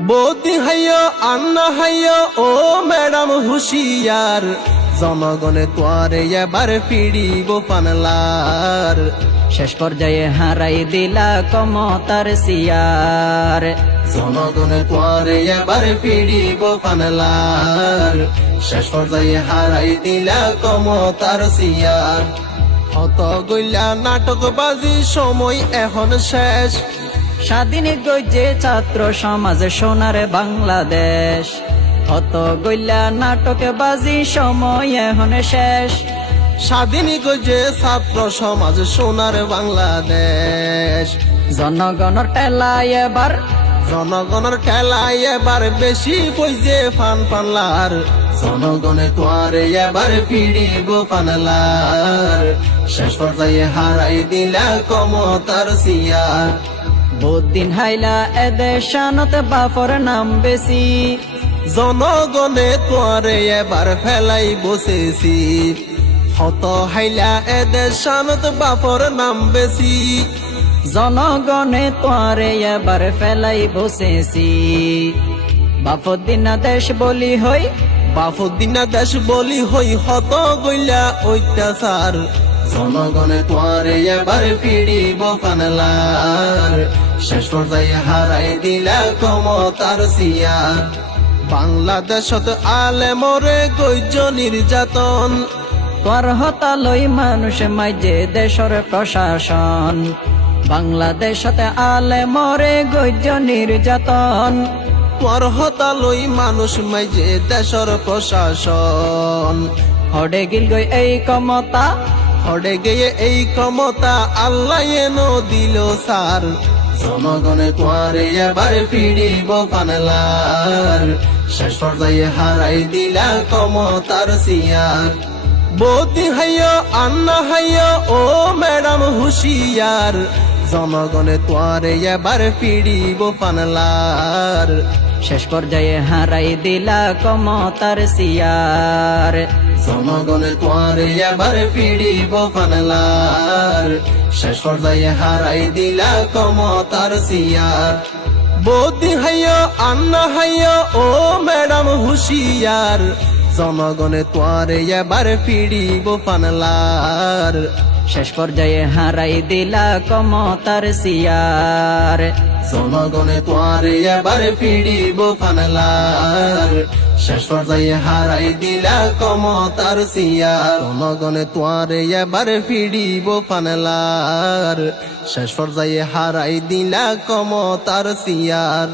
বৌদি হাইয় আন্না হাইয় ও ম্যাডাম হুশিয়ার, জনগণে তোয়ারে এবার ফিরিব পানলার। শেষ পর্যায়ে হারাই দিলা ক্ষমতার সিয়ার, জনগণে তোয়ারে এবার ফিরিব পানলার। শেষ পর্যায়ে হারাই দিলা ক্ষমতার সিয়ার। হত গইলা নাটকবাজি সময় এখন শেষ, স্বাধীন গইজে ছাত্র সমাজ সোনার বাংলাদেশ। হত গইলা নাটকে বাজি সময় এখন শেষ, স্বাধীন গজে ছাত্র সমাজ সোনার বাংলাদেশ। জনগণের টেলায় এবার, জনগণের খেলায় এবার বেশি পয়সে ফান পানলার। জনগণে তোয়ারে এবার ফিরিব পানলার। শেষ পর্যায়ে হারাই দিলা ক্ষমতার সিয়ার। বহুদিন হাইলা এদের শানত বাপর নাম বেশি, জনগণে তোয়ারে এবার ফেলাই বসেছি। হত হাইলা এদের শানত বাপর নাম বেশি। জনগণে তোয়ারে এবার ফেলাই বসেছি। বাপদিনা দেশ বলি হই, বাফুদ্দিনা দেশ বলি হই হত গইলা অত্যাচার। জনগণে তোয়ারে এবার ফিরিব পানলার। শেষ পর্যায়ে হারাই দিলা ক্ষমতার সিয়ার। বাংলাদেশত আলেমরে গৈজ নির্যাতন, তোর হতালই মানুষ মাইজে দেশর প্রশাসন। বাংলাদেশতে আলে মরে গজ্য নির্যাতন, তোর হতালই মানুষ মাইজে দেশর প্রশাসন। হডে গিল গই এই ক্ষমতা, হড়ে গিয়ে এই ক্ষমতা আল্লাহ এনো দিল সার। জনগণে তোয়ারে এবার ফিরিব পানলার। শেষ পর্যায়ে হারাই দিলা ক্ষমতার সিয়ার। বৌদি হাইয় আন্না হাইয় ও ম্যাডাম হুশিয়ার, জনগণে তোয়ারে এবার ফিরিব পানলার। শেষ পর্যায়ে হারাই দিলা ক্ষমতার সিয়ার। জনগণে তোয়ারে এবার ফিরিব পানলার। শেষ পর্যায়ে হারাই দিলা ক্ষমতার সিয়ার। বৌদি হাইয় আন্না হাইয় ও ম্যাডাম হুশিয়ার, জনগণে তোয়ারে এবার ফিরিব পানলার। শেষ পর্যায়ে হারাই দিলা ক্ষমতার সিয়ার। জনগণে তোয়ারে এবার ফিরিব পানলার। শেষ পর্যায়ে হারাই দিলা ক্ষমতার সিয়ার। জনগণে তোয়ারে এবার ফিরিব পানলার। শেষ পর্যায়ে হারাই দিলা ক্ষমতার সিয়ার।